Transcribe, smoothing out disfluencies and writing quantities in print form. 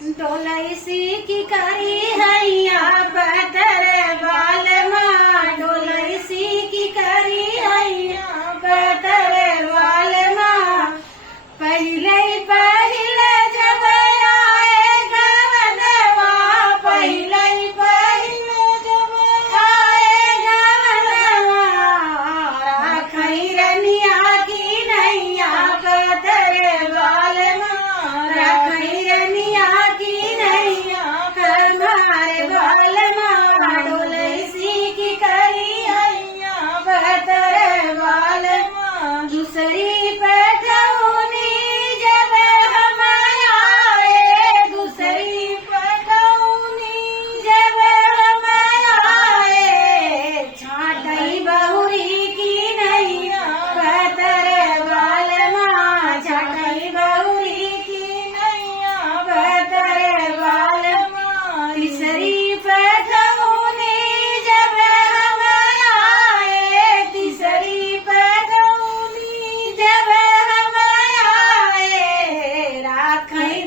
डोलैसी की करी हैया बदर बाल माँ, डोलैसी की करी हैया बदर बाल माँ। पहले पहले जब आए गवनवा, पहले पहले जब आए गवनवा, राखई रनिया की नैया बदर बाल माँ, राखई रनिया की नैया हमारे बाल माँ। डोलैसी की करी हैया बदर बाल माँ। दूसरी पटौनी जब हम आए, दूसरी पटौनी जब हम आए, छाटई बहुरी की नैया बदर बाल माँ, छाटई बहुरी की नैया बदर बाल माँ। तीसरी पटौनी जब हम आए, तीसरी पटौनी जब हम आए, राखई